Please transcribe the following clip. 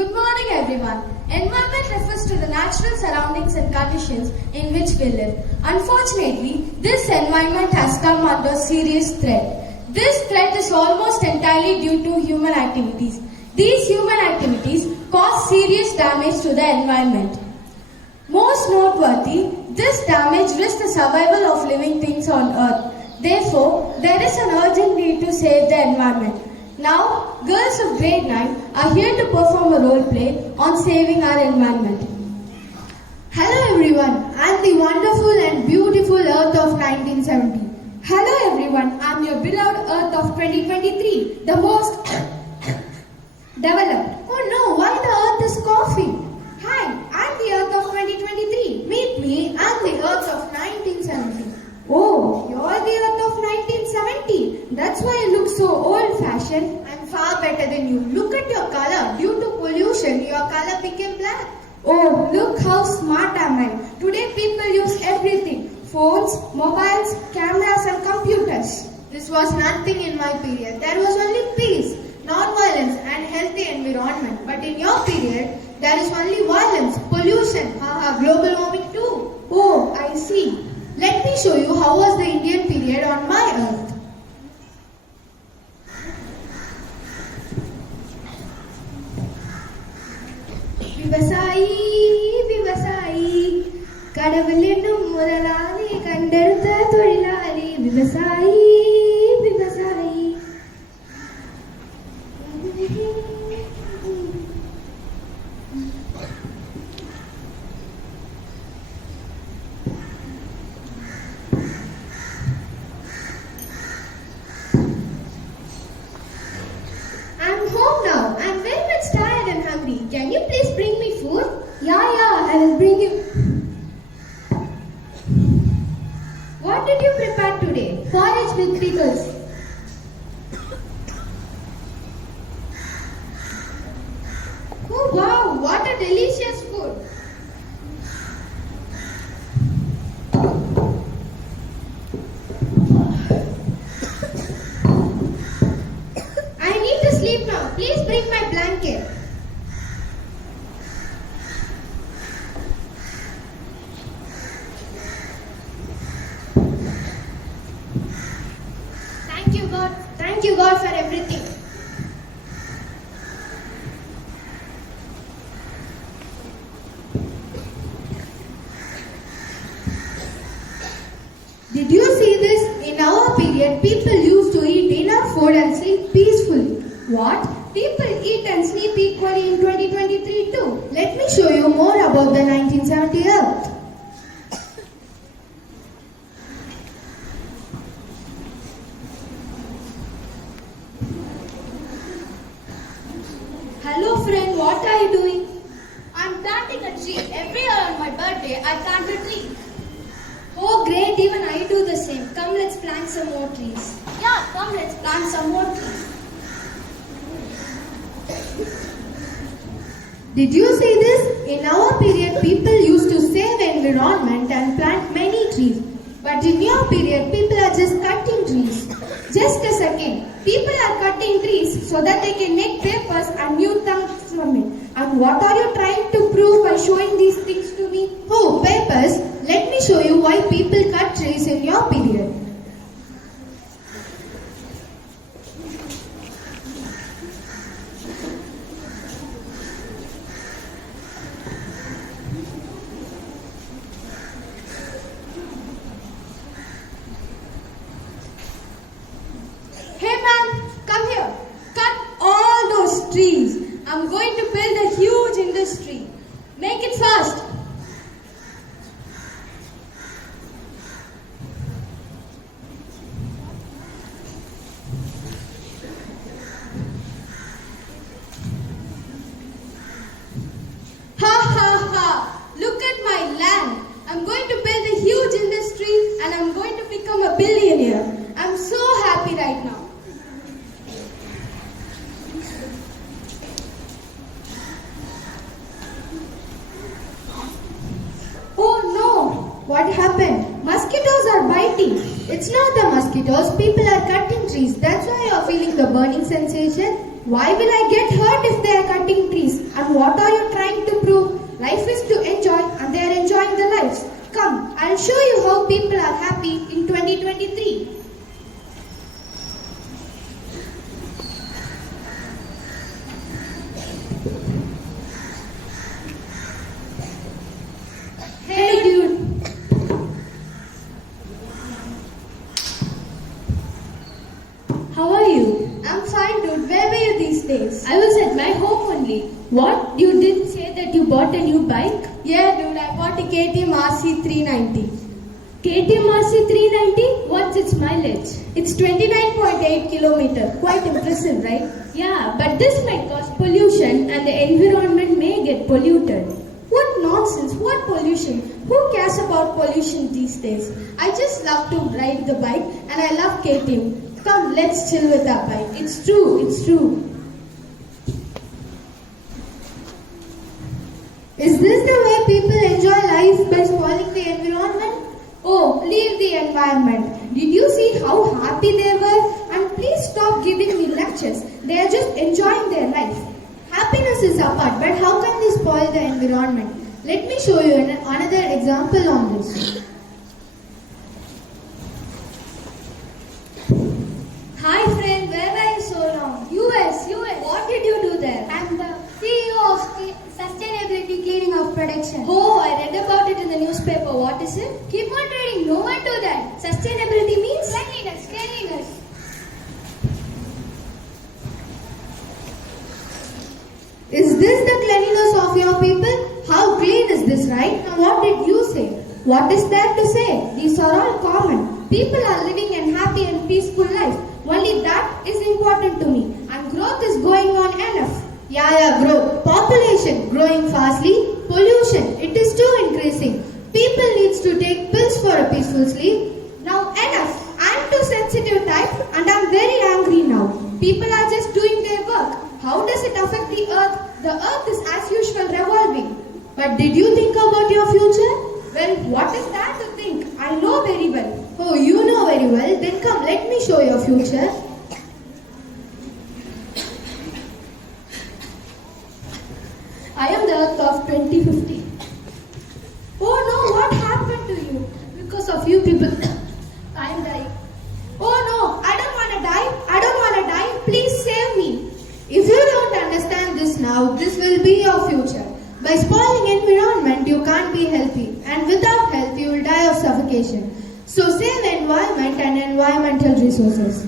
Good morning, everyone. Environment refers to the natural surroundings and conditions in which we live. Unfortunately, this environment has come under serious threat. This threat is almost entirely due to human activities. These human activities cause serious damage to the environment. Most noteworthy, this damage risks the survival of living things on Earth. Therefore, there is an urgent need to save the environment. Now, girls of grade 9 are here to perform a role play on saving our environment. Hello everyone, I am the wonderful and beautiful Earth of 1970. Hello everyone, I am your beloved Earth of 2023, the most developed. Oh no, why the Earth is coughing? Hi, I am the Earth of 2023. Meet me, I am the Earth of 1970. Oh, you are the Earth of 1970. That's why you look so old-fashioned. I'm far better than you. Look at your color. Due to pollution, your color became black. Oh, look how smart am I. Today people use everything. Phones, mobiles, cameras and computers. This was nothing in my period. There was only peace, non-violence and healthy environment. But in your period, there is only violence, pollution, global warming too. Oh, I see. Let me show you how was the Indian period on my earth. விவசாயி கடவுள் என்னும் முதலாளி கண்டெடுத்த தொழிலாளி விவசாயி I'm home now. I'm very much tired and hungry. Can you please bring me food? Yeah, I will bring you. What did you prepare today? Porridge with pickles. Oh wow, what a delicious food. Sleep now. Please bring my blanket. Thank you, God. Thank you, God, for everything. Did you see this? In our period, people used to eat enough food and sleep peacefully. What? People eat and sleep equally in 2023 too. Let me show you more about the 1970 Earth. Hello friend, what are you doing? I'm planting a tree. Every year on my birthday, I plant a tree. Oh great, even I do the same. Come, let's plant some more trees. Yeah, come, let's plant some more trees. Did you see this? In our period, people used to save environment and plant many trees. But in your period, people are just cutting trees. Just a second. People are cutting trees so that they can make papers and new things from it. And what are you trying to prove by showing these things to me? Oh, papers. Let me show you why people cut trees in your period. Trees. I'm going to build a huge industry. Make it fast. feeling the burning sensation? Why will I get hurt if they are cutting trees? And what are you trying to prove? Life is to enjoy and they are enjoying their lives. Come, I'll show you how people are happy in 2023. Hey dude. How are you? I'm fine, dude. Where were you these days? I was at my home only. What? You didn't say that you bought a new bike? Yeah, dude, I bought a KTM RC 390. KTM RC 390? What's its mileage? It's 29.8 kilometer. Quite impressive, right? Yeah, but this might cause pollution and the environment may get polluted. What nonsense! What pollution? Who cares about pollution these days? I just love to ride the bike and I love KTM. Come, let's chill with our bike. It's true, it's true. Is this the way people enjoy life by spoiling the environment? Oh, leave the environment. Did you see how happy they were? And please stop giving me lectures. They are just enjoying their life. Happiness is apart, but how can we spoil the environment? Let me show you another example on this. Hi friend, where were you so long? US. What did you do there? I'm the CEO of Sustainability Cleaning of Production. Oh, I read about it in the newspaper. What is it? Keep on reading, no one do that. Sustainability means? Cleanliness. Is this the cleanliness of your people? How clean is this, right? Now what did you say? What is there to say? These are all common. People are living a happy and peaceful life. Only that is important to me. And growth is going on enough. Yeah, growth. Population growing fastly. Pollution, it is too increasing. People needs to take pills for a peaceful sleep. Now enough. I'm too sensitive type and I'm very angry now. People are just doing their work. How does it affect the earth? The earth is as usual revolving. But did you think about your future? Well, what is that to think? I know very well. Oh, you know very well. Then come, let me show your future. I am the Earth of 2050. Oh no, what happened to you? Because of you people, I am dying. Oh no, I don't want to die. I don't want to die. Please save me. If you don't understand this now, this will be your future. By spoiling environment, you can't be healthy. And without health, you will die of suffocation. So save environment and environmental resources.